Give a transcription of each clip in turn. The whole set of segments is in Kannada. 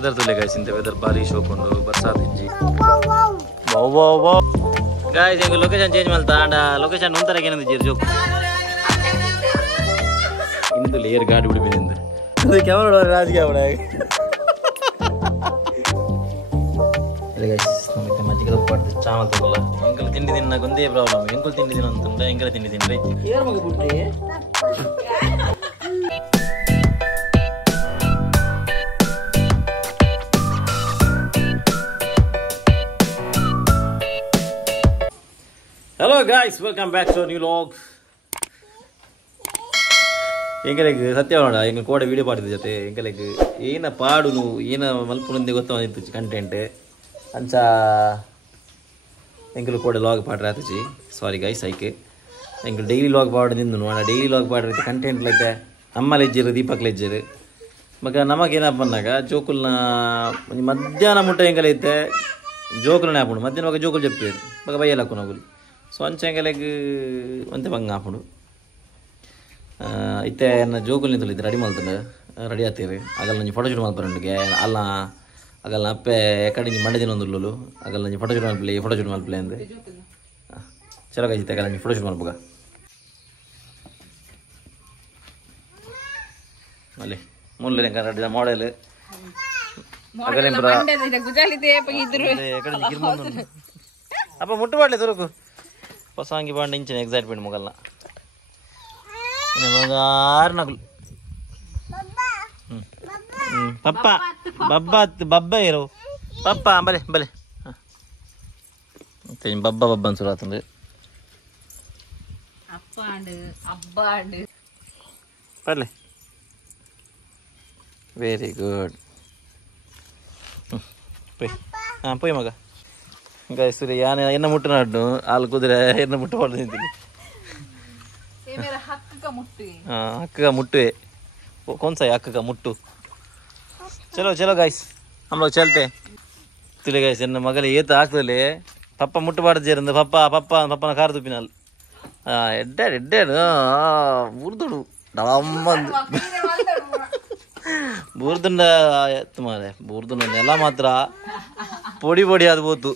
ವೆದರ್ ತುಲೆ ಗಾಯ್ಸ್ ಇಂತ ವೆದರ್ ಬಾರಿ ಶೋಕೊಂಡು ಬರ್ಸಾತ್ ಇಜ್ಜಿ ವಾವ್ ವಾವ್ ವಾವ್ ಗಾಯ್ಸ್ ಎಂಗ ಲೊಕೇಶನ್ ಚೇಂಜ್ ಮಲ್ತಾ ಅಂಡ ಲೊಕೇಶನ್ ಒಂತರ ಏನಂದ ಜೀರ್ ಜೋಕ್ ಇಂದು ಲೇಯರ್ ಗಾಡಿ ಬಿಡಿಬಿನಿ ಎಂದು ಅದು ಕ್ಯಾಮರಾ ರಾಜಕೀಯ ಅವಡ ಅಲ್ಲ ಗಾಯ್ಸ್ ನಮಗೆ ಮಜ್ಜಿಗೆ ಪಾಡ್ದು ಚಾಮ ತಗೊಳ್ಳ ಎಂಕಲ್ ತಿಂಡಿ ತಿನ್ನ ಒಂದೇ ಪ್ರಾಬ್ಲಮ್ ಎಂಕಲ್ ತಿಂಡಿ ತಿನ್ನ ಅಂತಂದ್ರೆ ಎಂಕಲ ತಿಂಡಿ ತಿಂದ್ರೆ ಏರ್ ಮಗ ಬಿಟ್ರಿ Hello guys, welcome back to a new vlog. ಎಂಗಲೆಗ್ ಸತ್ಯ ನೋಡ ಎಂಗ ಕೋಡೆ ವಿಡಿಯೋ ಮಾಡಿದ ಜೊತೆ ಎಂಗಲೆಗ್ ಏನ ಪಾಡುನು ಏನ ಮಲ್ಪುನಂದೆ ಗೊತ್ತಾಗಿತ್ತು ಕಂಟೆಂಟ್ ಅಂಚ ಎಂಗಲು ಕೋಡೆ ಲಾಗ್ ಪಾಡ್ರೆ ಆತುಜಿ ಸಾರಿ ಗೈಸ್ ಐಕೆ ಎಂಗಲು ಡೈಲಿ ಲಾಗ್ ಪಾಡು ನಿಂದು ನೋಡ ಡೈಲಿ ಲಾಗ್ ಪಾಡ್ರೆ ಕಂಟೆಂಟ್ ಲೈತೆ ಅಮ್ಮ ಲೆಜ್ಜರು ದೀಪಕ್ ಲೆಜ್ಜರು ಮಗ ನಮಗೇನಪ್ಪ ಅಂದಾಗ ಜೋಕುಲ್ನ ಮಧ್ಯಾಹ್ನ ಮುಟ್ಟ ಎಂಗಲೈತೆ ಜೋಕುಲನೇ ಹಾಕೊಂಡು ಮಧ್ಯಾಹ್ನ ಮಗ ಜೋಕುಲು చెప్పారు ಮಗ ಬೈಯಲ್ಲ ಹಾಕೊಂಡು ಸೊ ಅಂಚೆಂಗಲೆಗ್ ಒಂತೆ ಬಂಗ ಹಾಕೊಂಡು ಇತ್ತೆ ಎನ್ನ ಜೋಕುಲ್ ನಿಂತಲಿದ್ದು ರೆಡಿ ಮಲ್ತಂಡು ರೆಡಿ ಆಗ್ತೀರಿ ಆಗಲ್ಲ ನಂಜಿ ಫೋಟೋ ಶೂಟ್ ಮಲ್ಪರಂಡಿಗೆ ಅಲ್ಲ ಆಗಲ್ಲ ಅಪ್ಪೆ ಎಕಡೆ ಮಂಡೆ ದಿನ ಒಂದುಲ್ಲು ಆಗಲ್ಲ ನಂಜಿ ಫೋಟೋ ಶೂಟ್ ಮಲ್ಪಲೆ ಅಂದೆ ಚಲೋ ಕೈತೆ ಆಗಲ್ಲ ನಂಜಿ ಫೋಟೋ ಶೂಟ್ ಮಲ್ಪಗ ಅಲ್ಲಿ ಮುಳ್ಳು ಎಂಕ ರೆಡಿ ಮಾಡೆಲ್ ಅಪ್ಪ ಮುಟ್ಟು ಮಾಡ್ಲಿ ತುರುಕು ಹೊಸಾಂಗಿ ಬಾಂಡ್ ಇಂಚಿನ ಎಕ್ಸೈಟ್ಮೆಂಟ್ ಮುಗಲ್ನ ಮಗ ಆರ್ನಗಲು ಪಪ್ಪ ಬಬ್ಬ ಬಬ್ಬ ಇರೋ ಪಪ್ಪ ಬಲೆ ಬಲೆ ಬಬ್ಬ ಬಬ್ಬ ಅನ್ಸುರ ಆತಂದ್ರೆ ಬರ್ಲೆ ವೆರಿ ಗುಡ್ ಹಾಂ ಪೋಯ್ ಮಗ ಗಾಯ್ಸುರಿ ಯಾನೆ ಎನ್ನ ಮುಟ್ಟು ನಾಡು ಹಾಲು ಕುದುರೆ ಎನ್ನ ಮುಟ್ಟು ಹೊಡೆದು ನಿಂತೀನಿ हाँ हक का मुट्टू है वो कौन सा है हक का मुट्टू चलो चलो गाइस हम लोग चलते तुले गाइस एन्न मगल ये तो आखदले पप्पा मुट्टू बाड़ जेरंद पप्पा पप्पा पप्पा कार तुपिनाल एड्डेड एड्डेड बूर्दुडु डवम्मंद बूर्दुंड तुम्हारे बूर्दुंड नेला मात्र पोडी पोडी आद बोतु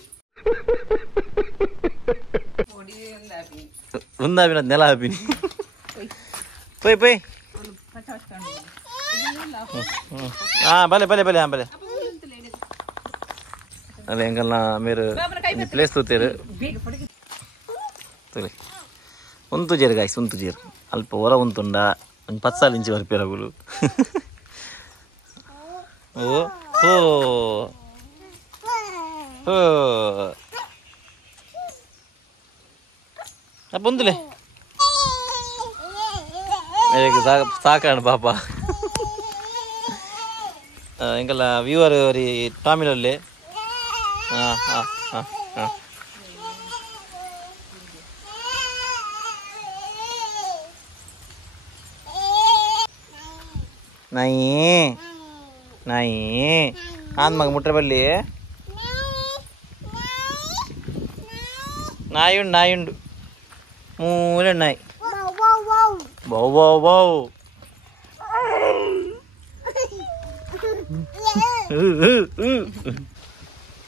ಉಂದಾಬಿನ ನೆಲ ಹಾಪಿನಿ ಪೋಯ್ ಪೋಯ್ ಹಾಂ ಬಲೆ ಬಲೆ ಬಲೆ ಹಾಂ ಬಲೆ ಅಲ್ಲ ಹೆಂಗಲ್ಲ ಮೇರು ಪ್ಲೇಸ್ ತೋತೀರು ತಗೊಳ್ಳಿ ಒಂದು ಜೇರು ಗಾಯ್ಸ್ ಒಂದು ಜೇರು ಅಲ್ಪ ಹೊರ ಉಂತುಂಡ ಒಂದು 10 ಸಾಲ ಇಂಚು ಬರ್ಪೇರಗುಲು ಓ ಓ ಓ ಬಂದುಲೆ ಸಾಕಾಣ ಪಾಪ ಎಂಕಲ್ಲ ವ್ಯೂವರ್ ಅವರಿ ಟಾಮಿಲಲ್ಲಿ ಹಾಂ ಹಾಂ ಹಾಂ ಹಾಂ ನಾಯಿ ನಾಯಿ ಆನ್ ಮಗ ಮುಟ್ರೆ ಬಲ್ಲಿ ನಾಯುಂಡು ನಾಯುಂಡು ಮೂಲೆ ನಾಯಿ ಬೌ ಬೌ ಬೌ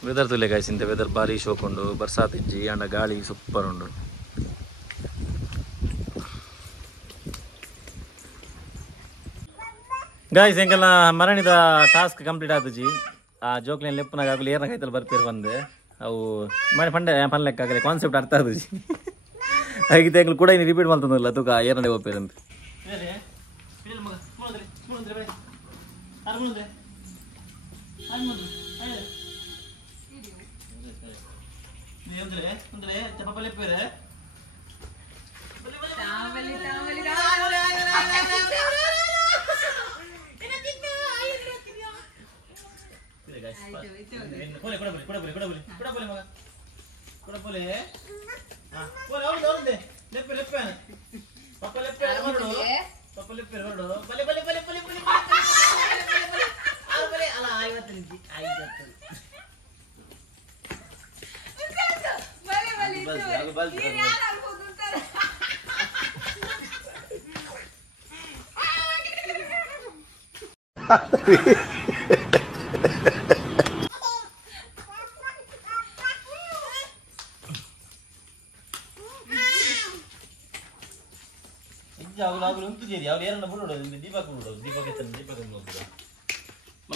ವೆದರ್ ತುಲೆ ಗಾಯ್ಸ್ ಇಂತ ವೆದರ್ ಬಾರಿ ಶೋಕೊಂಡು ಬರ್ಸಾತ್ ಇಜ್ಜಿ ಅಂಡ ಗಾಳಿ ಸೂಪರ್ ಉಂಡು ಗಾಯ್ಸ್ ಎಂಕಲ್ಲ ಮರಣಿದ ಟಾಸ್ಕ್ ಕಂಪ್ಲೀಟ್ ಆತುಜಿ ಆ ಜೋಕ್ಲೇನ್ ಲೆಪ್ಪನಾಗ ಆಗಲಿ ಏರ್ನ ಕೈತಲ್ಲಿ ಬರ್ತೀರಿ ಬಂದೆ ಅವು ಮಾಡಿ ಪಂಡೆ ಪನ್ಲೆಕ್ಕ ಆಗಲಿ ಕಾನ್ಸೆಪ್ಟ್ ಅರ್ಥ ಆತುಜಿ ಹಾಗಿದ್ದೆ ಎಂಗ್ಳು ಕೂಡ ಇನ್ನು ರಿಪೀಟ್ ಮಾಡ್ತಂದಿಲ್ಲ ತೂಕ ಏರಡೆ ಹೋಗ್ಪೇರಂತ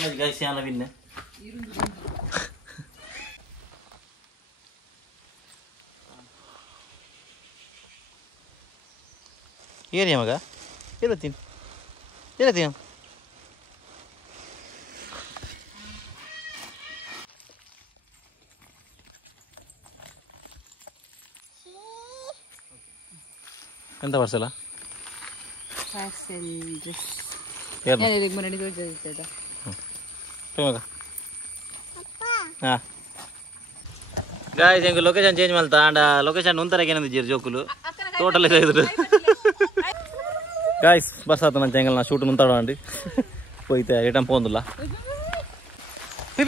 guys yang lebih nih. Iya dia maga. Iya tin. Iya tin. Entah Marcela. Passengers. Ya. Ya, dari mana itu aja. Terima kasih. Guys, yang location change malta anda location nuntara kenandi jir jokulu. Total idu. Guys, barsat nan jangal na shoot nuntara andi. Poite return pondulla. Pi.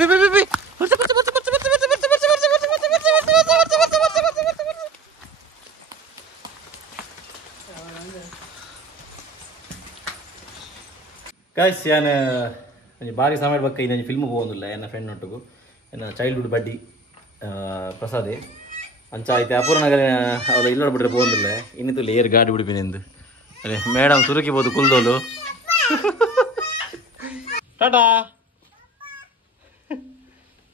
Guys, ഞാൻ ಭಾರಿ ಸಮಯ ಬಗ್ಗೆ ಇನ್ನೊಂದು ಫಿಲ್ಮ್ ಹೋಗೋದಿಲ್ಲ ನನ್ನ ಫ್ರೆಂಡ್ ನೊಟ್ಟಿಗೂ ನನ್ನ ಚೈಲ್ಡ್ಹುಡ್ ಬಡ್ಡಿ ಪ್ರಸಾದೇ ಅಂಚ ಆಯ್ತು ಅಪೂರ್ವ ನಗರ ಅವಳು ಇಲ್ಲ ಬಿಡ್ರೆ ಹೋಗೋದಿಲ್ಲ ಇನ್ನಿತ್ತು ಲೇಯರ್ ಗಾಡಿ ಬಿಡ್ಬಿನೆಂದು ಅದೇ ಮೇಡಮ್ ಸುರುಕಿಬೋದು ಕುಲ್ದೋಲು ಟಾಟಾ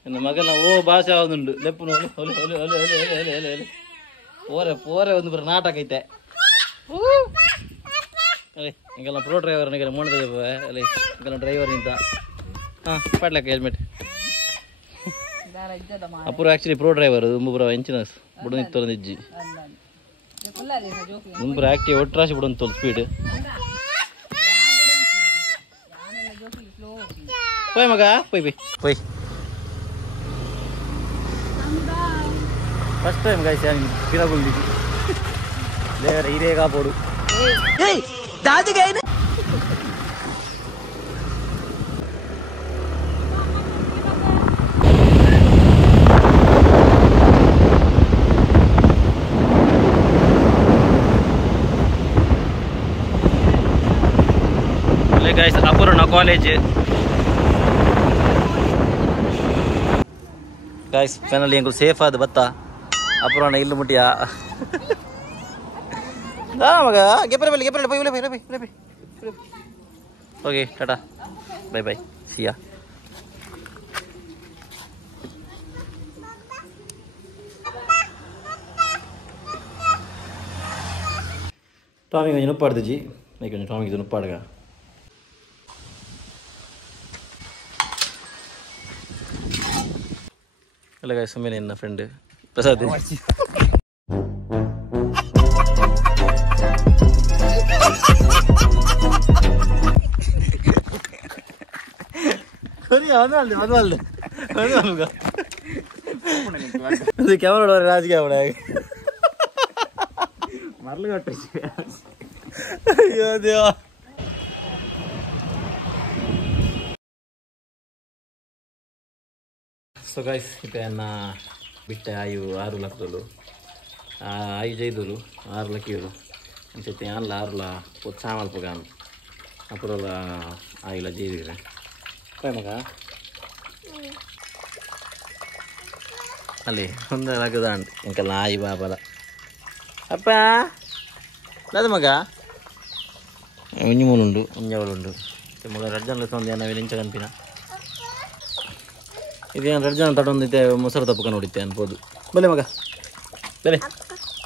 ನನ್ನ ಮಗನ ಓ ಭಾಷೆ ಯಾವುದುಂಡು ಲೆಪ್ಪು ಒಲೆ ಒಲೆ ಒಲೆ ಒಲೆ ಒಲೆ ಒಲೆ ಒಲೆ ಒಲೆ ಪೋರೆ ಪೋರೆ ಒಂದು ಬರ ನಾಟಕ ಐತೆ ಅಲ್ಲೇ ಹಿಂಗೆಲ್ಲ ಪ್ರೋ ಡ್ರೈವರ್ ನನಗೆ ಮಾಡಿದೆ ಅಲ್ಲೇ ಹಿಂಗೆಲ್ಲ ಡ್ರೈವರ್ ನಿಂತ ಹಾಂ ಪಾಡ್ಲಕ್ಕ ಹೆಲ್ಮೆಟ್ ಅಪೂರ ಆ್ಯಕ್ಚುಲಿ ಪ್ರೋ ಡ್ರೈವರ್ ಮುಂಬರ ಎಂಚಿನ ಬಿಡು ತೊಲಂದು ಇಜ್ಜಿ ಮುಂಬರ ಆ್ಯಕ್ಟಿವ್ ಒಟ್ರಾಶಿ ಬಿಡೊಂದು ತೊಲ್ ಸ್ಪೀಡ್ ಪೋಯ್ ಮಗ ಪೊಯ್ ಫಸ್ಟ್ ಟೈಮ್ ಗಾಯ್ಸ್ ಪಿರಗುಂಡಿದ್ದು ದೇವರ ಹಿರೇಗ ಬೋಡು दादी गए ना guys Apurna college guys finally engu safe ad batta Apurna illu mutiya maga gepare poi okay tata bye see ya Tommy konjam nuppaddu ji nee konjam Tommy idu nuppaduga hello guys summene enna friend Prasad camera ರಾಜಕೀಯ ಮರಳು ಕಟ್ಟ ಅಯ್ಯೋ ದೇವ ಸೊ ಗೈಸ್ ಇನ್ನ ಬಿಟ್ಟೆ ಆಯು 6 ಲಕ್ಷದಳು ಆಯು ಜೈದಳು 6 ಲಕ್ಕಿಗಳು ಅನ್ಸುತ್ತೆ ಅಲ್ಲ 6 ಲ ಪೊತ್ತು ಸಾಮಲ್ ಪಗಾನು ಅಪುರಲ್ಲ ಆಯುಲ ಜೈದಿದ್ರೆ काय मग ಅಲ್ಲಿ ಒಂದು ಲಗದಾಂಡ್ ಇಂಕ ನಾಯಿ ಬಾಬಲ ಅಪ್ಪ ಅದು ಮಗ ಉಂಜುಮೂನುಂಡು ಉಂಜವಳುಂಡು ಮಗ ರಡ್ಜನ್ ಲಸೊಂದು ನಾವು ನಿಂಚ ಕನ್ಪಿನ ಇದೇನು ರಡ್ಜನ್ ತಡೊಂದಿತ್ತೆ ಮೊಸರು ತಪ್ಪಕ ನೋಡಿತ್ತೆ ಅನ್ಬೋದು ಬಲೆ ಮಗ ಬಲೆ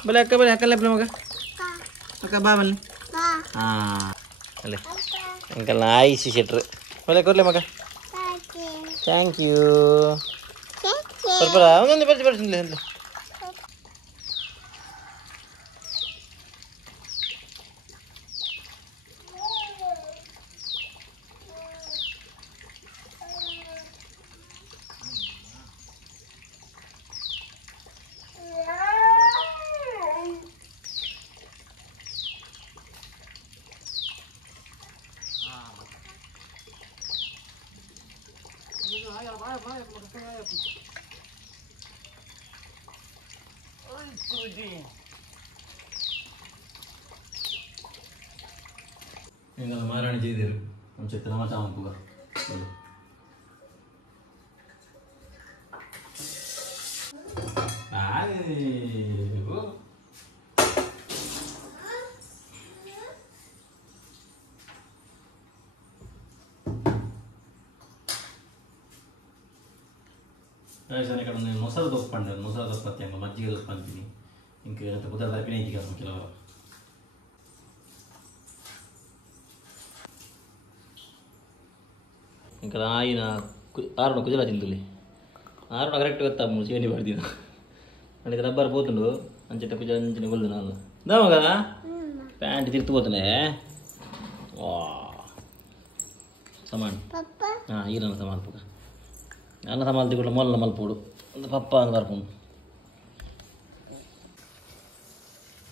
ಬಲೆ ಅಕ್ಕ ಬಲೆ ಅಕ್ಕಲ್ಲ ಬಲೆ ಮಗ ಅಕ್ಕ ಬಾ ಬಲ್ಲಿ ಹಾಂ ಅಲ್ಲೇ ಇಂಕಲ್ಲ ಆಯಿಸಿ ಶೆಟ್ರು ಬಲೆ ಕೊರ್ಲೆ ಮಗ Thank you. Berapa? Onde berapa? നിങ്ങൾ മാരാണ് ചെയ്തു തരും ചിത്രമാ ചാമക്കുക ఇక్కడ నేను మొసలు దొప్పండి మొసలు దొప్పత్తి మజ్జిగ దొప్పంತೀನಿ ఇంకా కుదర తరపిన ಕೆಲವರು ఇంకా ఆయన ఆరుడు కుజలా తిందులే ఆరుడు కరెక్ట్గా వస్తాము చేయండి పడితే అంటే రబ్బర్ పోతుండు అంచెట్ట కుజ అంచిన కొలు నాలుగు దాము కదా ప్యాంట్ తిరుగుతుపోతున్నాయి సమాన్ ఈయన సమాన్ పోక అన్న సమాలు తిరుగుడు మొల్ల మలుపుడు అంత పప్ప అంత వరకు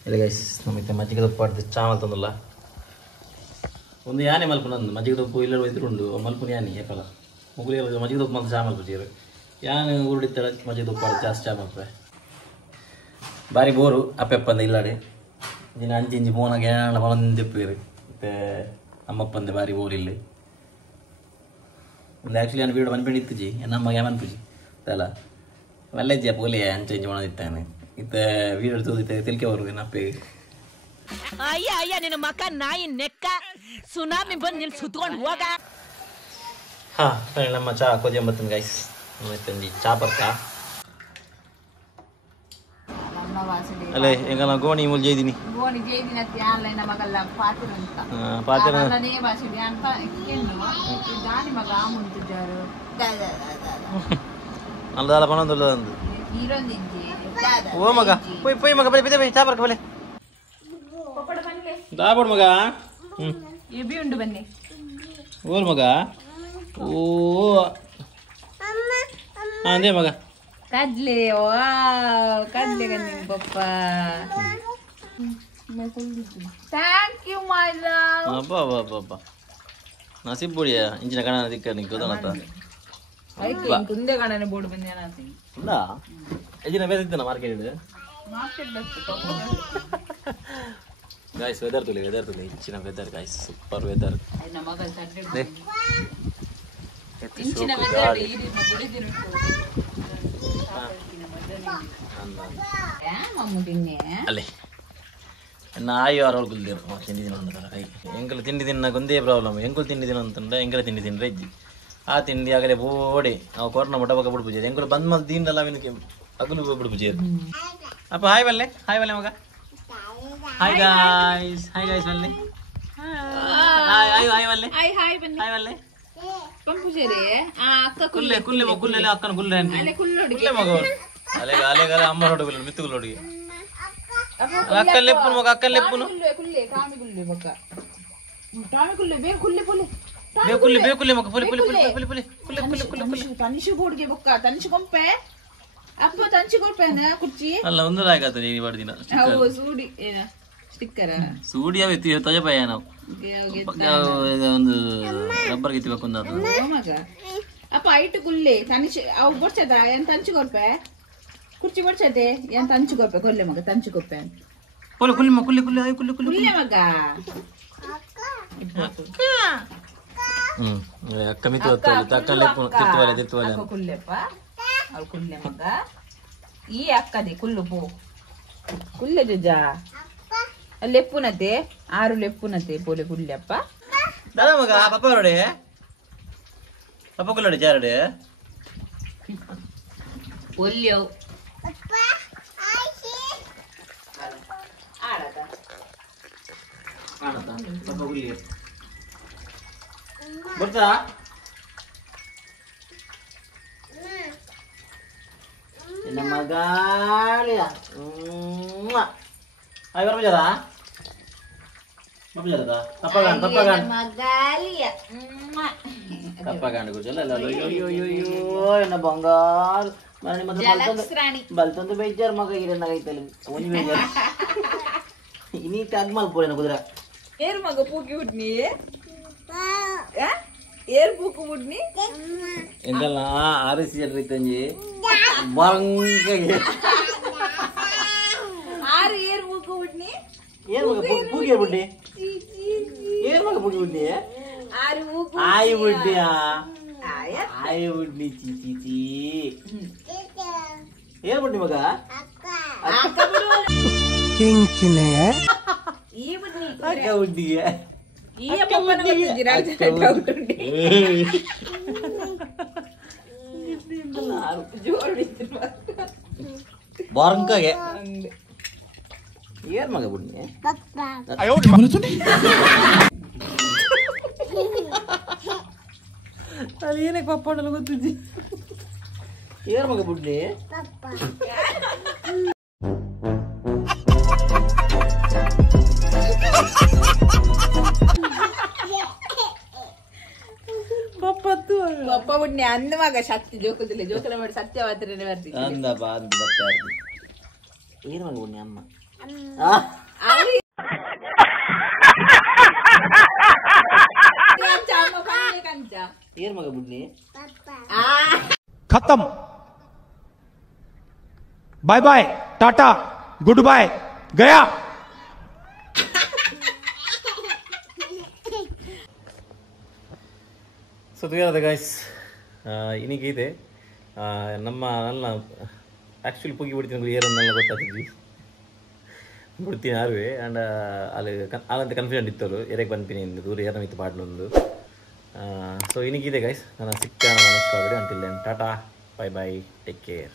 ಇಲ್ಲ ಗೈಸ್ ನಮಗೆ ಮಜ್ಜಿಗೆ ದೊಪ್ಪು ಆಡ್ದು ಚಾಮಲ್ ತಂದಲ್ಲ ಒಂದು ಯಾನೆ ಮಲ್ಪುನಂದು ಮಜ್ಜಿಗೆ ದೊಪ್ಪು ಇಲ್ಲ ಇದ್ರುಂಡು ಮಲ್ಪುನ ಯಾನಿ ಏಪಲ ಮುಗುಲಿ ಮಜ್ಜಿಗೆ ದೊಪ್ಪು ಮಂತ ಚಾ ಮಲ್ಪುಜೀರು ಯಾನೆ ಉರುಡಿತ್ತಾಳ ಮಜ್ಜಿಗೆ ದೊಪ್ಪು ಆಡ್ದು ಜಾಸ್ತಿ ಚಾ ಮಲ್ಪೆ ಬಾರಿ ಬೋರು ಅಪ್ಪೆಪ್ಪಂದ ಇಲ್ಲಾಡೆ ದಿನ ಅಂಚಿ ಇಂಚಿ ಫೋನಾಗ ಏನಾಳ ಹೊಲಂದು ತೆಪ್ಪಿರು ಮತ್ತೆ ಅಮ್ಮಪ್ಪಂದೆ ಬಾರಿ ಬೋರು ಇಲ್ಲಿ ಒಂದು ಆ್ಯಕ್ಚುಲಿ ನಾನು ವೀಡಿಯೋ ಮನ್ಪೆಂಡು ಇತ್ತುಜಿ ನಮ್ಮಗೆ ಏಮನ್ಪುಜಿ ಅಲ್ಲ ಒಳ್ಳೆಜ್ಜಿ ಪೋಲಿ ಅಂಚೆ ಇಂಚಿ ಒಣದಿತ್ತಾನೆ ಇತ್ತ ವೀಡಿಯೋ ತೋದಿತ್ತೆ ತಿಳ್ಕೆ ಬರುದು ನಪ್ಪೆ ಅಯ್ಯ ನಿನ್ನ ಮಕ್ಕ ನಾಯಿ ನೆಕ್ಕ ಸುನಾಮಿ ಬಂದು ನಿಲ್ ಸುತ್ಕೊಂಡು ಹೋಗ ನಮ್ಮ ಚಾ ಕೊಜಂಬತ್ತನ್ ಗೈಸ್ ಮತ್ತೆ ಚಾ ಬರ್ತಾ ಅಲ್ಲೇ ಈಗ ನಾ ಗೋಣಿ ಮುಲ್ ಜೈದಿನಿ ಪಾತ್ರ ಅಲ್ಲದಾಲ ಪಣೊಂದುಲ್ಲ ಅಂದು ಓ ಮಗ ಪೊಯ್ ಪೊಯ್ ಮಗ ಬಲೆ ಬಿದೆ ಚಾ ಬರ್ಕ ಬಲೆ ದಾಬೋಡ್ ಮಗ ಎಬಿ ಉಂಡು ಬನ್ನಿ ಓಲ್ ಮಗ ಓ ಅಂದೇ ಮಗ ಕಡ್ಲೆ ಕಡ್ಲೆ ಗನ್ನಿ ಪಪ್ಪ ಥ್ಯಾಂಕ್ ಯು ಮೈ ಲವ್ ಅಬ್ಬಾ ಅಬ್ಬಾ ಅಬ್ಬಾ ನಸೀಬ್ ಬುಡಿಯ ಇಂಚಿನ ಕಣ ದಿಕ್ಕ ನಿಂಗೆ ಗೊತ್ತಾನತ್ತ ಐಕೆ ಕುಂದೆ ಕಣನೆ ಬೋರ್ಡ್ ಬಂದೆ ನಾನು ಇಲ್ಲ ಎಜಿನ ಬೇದಿದ್ದನ ಮಾರ್ಕೆಟ್ ಗಾಯ್ಸ್ ವೆದರ್ ತುಲಿ ಇಂಚಿನ ವೆದರ್ ಗಾಯ್ಸ್ ಸೂಪರ್ ವೆದರ್ ಇಂಚಿನ ವೆದರ್ ಈರಿನ ಬುಡಿದಿನ ಅಲ್ಲೇ ನಾಯಿ ಆರೋಳು ಗುಲ್ದಿರು ತಿಂಡಿ ದಿನ ಅಂತ ಕೈ ಎಂಕಲು ತಿಂಡಿ ತಿನ್ನಕ್ಕೆ ಒಂದೇ ಪ್ರಾಬ್ಲಮ್ ಎಂಕುಲು ತಿಂಡಿ ದಿನ ಅಂತಂದ್ರೆ ಎಂಕಲ ತಿಂಡಿ ತಿಂದ್ರೆ ಇಜ್ಜಿ ಆ ತಿಂಡಿ ಆಗಲೇ ಬೋಡೆ ನಾವು ಕೊರೋನಾ ಮೊಟ್ಟ ಬಗ್ಗ ಬಿಡ್ಪೂಜೆ ಎಂಕಲು ಬಂದ್ ಮಲ್ ದೀನಲ್ಲ ಅವಿನಕ್ಕೆ ಅಗಲು ಬಿಡ್ಪೂಜೆ ಅಪ್ಪ ಹಾಯ್ ಬಲ್ಲೆ ಮಗ ಹಾಯ್ ಗಾಯ್ಸ್ ಬಲ್ಲೆ ಹಾಯ್ ಬಲ್ಲೆ ಹಾಯ್ ಬಲ್ಲೆ ಪಂಪುಜರೆ ಆ ಅಕ್ಕ ಕುಲ್ಲೆ ಅಕ್ಕನ ಕುಲ್ಲೆ ಅಂತ ಕುಲ್ಲೆ ಮಗ ಅಲೆಗಾಲೆ ಅಮ್ಮ ನೋಡಬಿಲ್ಲ ಮಿತ್ತುಗಳು ನೋಡಿ ಅಕ್ಕನ ಲೆಪ್ಪುನು ಮಗ ಅಕ್ಕನ ಲೆಪ್ಪುನು ಕುಲ್ಲೆ ಕಾಮಿ ಕುಲ್ಲೆ ಮಗ ಟಾಮಿ ಕುಲ್ಲೆ ಬೇ ಕುಲ್ಲೆ ಬೇಕುಲ್ಲೆ ಮಗ ಕುಲ್ಲೆ ತನಿಷು ಬೋಡ್ಗೆ ಬೊಕ್ಕ ತನಿಷು ಕೊಂಪೆ ಅಪ್ಪ ತನಿಷು ಕೊಂಪೆನ ಕುರ್ಚಿ ಅಲ್ಲ ಒಂದು ಲಾಯ್ಕಾತ ನೀನು ಬರ್ದಿನ ಹೌದು ಸೂಡಿ ಏನ ಸ್ಟಿಕ್ಕರ್ ಸೂಡಿ ಯಾವ ಎತ್ತಿ ತಜಪಾಯ ನಾವು ಒಂದು ರಬ್ಬರ್ ಗಿತ್ತಿಬೇಕು ಮಗ ಅಪ್ಪ ಐಟು ಕುಲ್ಲೆ ತನಿಷು ಅವು ಬೊಡ್ಸದ ಏನ್ ತನಿಷು ಕೊರ್ಪೆ ಕುರ್ಚಿ ಬೊಡ್ಸದೆ ಏನ್ ತನಿಷು ಕೊರ್ಪೆ ಕೊಲ್ಲೆ ಮಗ ತನಿಷು ಕೊರ್ಪೆ ಕುಲ್ಲೆ ಮಗ ಅಕ್ಕ ಮಿತ್ತು ತಿತ್ತುವಲೆ ಕುಲ್ಲೆಪ್ಪ ಅವ್ರು ಕುಲ್ಲೆ ಮಗ ಈ ಅಕ್ಕದೆ ಕುಲ್ಲು ಪೋ ಕುಲ್ಲೆ ಜುಜ ಲೆಪ್ಪುನತೆ 6 ಲೆಪ್ಪುನತೆ ಪೋಲೆ ಕುಲ್ಲೆಪ್ಪ ದಾದಾ ಮಗ ಪಪ್ಪ ನೋಡೆ ಪಪ್ಪ ಕುಲ್ಲೋಡೆ ಜಾರಡೆ ಒಲ್ಯೋ ಪಪ್ಪ ಕುಲ್ಲಿಗೆ ಬರ್ತಾ ನಮ್ಮ ಗಾಳಿಯ ಅಯ್ಯ ಬರ್ಬಜಾರ ತಪ್ಪಗಾಂಡು ಗುರ್ಜಲ್ಲ ಅಯ್ಯೋ ಎನ್ನ ಬಂಗಾರ ಮನೆ ಮತ್ತೆ ಬಲ್ತೊಂದು ಬೇಜಾರು ಮಗ ಇರನ್ನಾಗೈತಲ್ಲಿ ಒಂಜಿ ಬೇಜಾರು ಇನ್ನೀ ತಗ್ ಮಲ್ಪೋಣ ಕುದುರ ಏರ್ ಮಗ ಪೂಕಿ ಹುಟ್ನಿ ಏರ್ ಪೂಕು ಹುಟ್ನಿ ಎಂಕಲ್ಲ ಆರಿಸಿ ಜನರಿತ್ತಂಜಿ ಬಂಗಗೆ ಆರು ಏರ್ ಪೂಕು ಹುಟ್ನಿ ಏನ್ ಮಗ ಪೂಗಿ ಬಿಡ್ಡಿ ಏನ್ ಮಗ ಪೂಗಿ ಬಿಡ್ಡಿ ಆರು ಪೂಕು ಆಯಿ ಬಿಡ್ಡಿಯಾ ಆಯಿ ಬಿಡ್ಡಿ ಚೀಚಿ ಏನ್ ಬಿಡ್ಡಿ ಮಗ ಈ ಬಿಡ್ನಿ ಅಕ್ಕ ಬಿಡ್ಡಿಗೆ ಈ ಅಪ್ಪನ ಡೌಟ್ ಉಂಟು ಮಾರು ಜೋಡಿದ್ರು ಬಾರಂಕಾಗೆ ಏನ್ ಮಗ ಬುಡ್ನಿ ಅದು ಏನಕ್ಕೆ ಪಪ್ಪ ಅನ್ನಲ್ಲ ಗೊತ್ತಿದ್ದಿ ಏನ್ ಮಗ ಬುಡ್ನಿ ಪಪ್ಪ ಬುಡ್ನಿ ಅಂದ ಮಗ ಶಕ್ತಿ ಜೋಕುದಿಲ್ಲ ಜೋಕಲ ಮಾಡಿ ಸತ್ಯವಾದ್ರೆ ಬರ್ತಿ ಅಂದಪ್ಪ ಅಂದ ಬರ್ತಾ ಏನು ಮಗ ಬುಡ್ನಿ ಅಮ್ಮ ಏನ್ ಮಗ ಬುಡ್ನಿ खत्म bye bye tata good bye गया ಸೊ ತುಗಾರದ ಗೈಸ್ ಇನ್ನೀಗ ಇದೆ ನಮ್ಮ ನನ್ನ ಆ್ಯಕ್ಚುಲಿ ಪುಗಿ ಬಿಡ್ತೀನಿ ಏರನ್ನೆಲ್ಲ ಗೊತ್ತಾಗ್ತಿದ್ವಿ ಬಿಡ್ತೀನಿ ಯಾರುವೆ ಆ್ಯಂಡ್ ಅಲ್ಲಿ ಅಲ್ಲಂತ ಕನ್ಫ್ಯೂಷನ್ ಇತ್ತವರು ಎರೆಗೆ ಬಂದ್ತೀನಿ ದೂರ ಏರನ ಇತ್ತು ಪಾಡ್ನೊಂದು ಸೊ ಇನ್ನೀಗಿದೆ ಗೈಸ್ ನನ್ನ ಸಿಕ್ಕ next already until then tata bye bye take care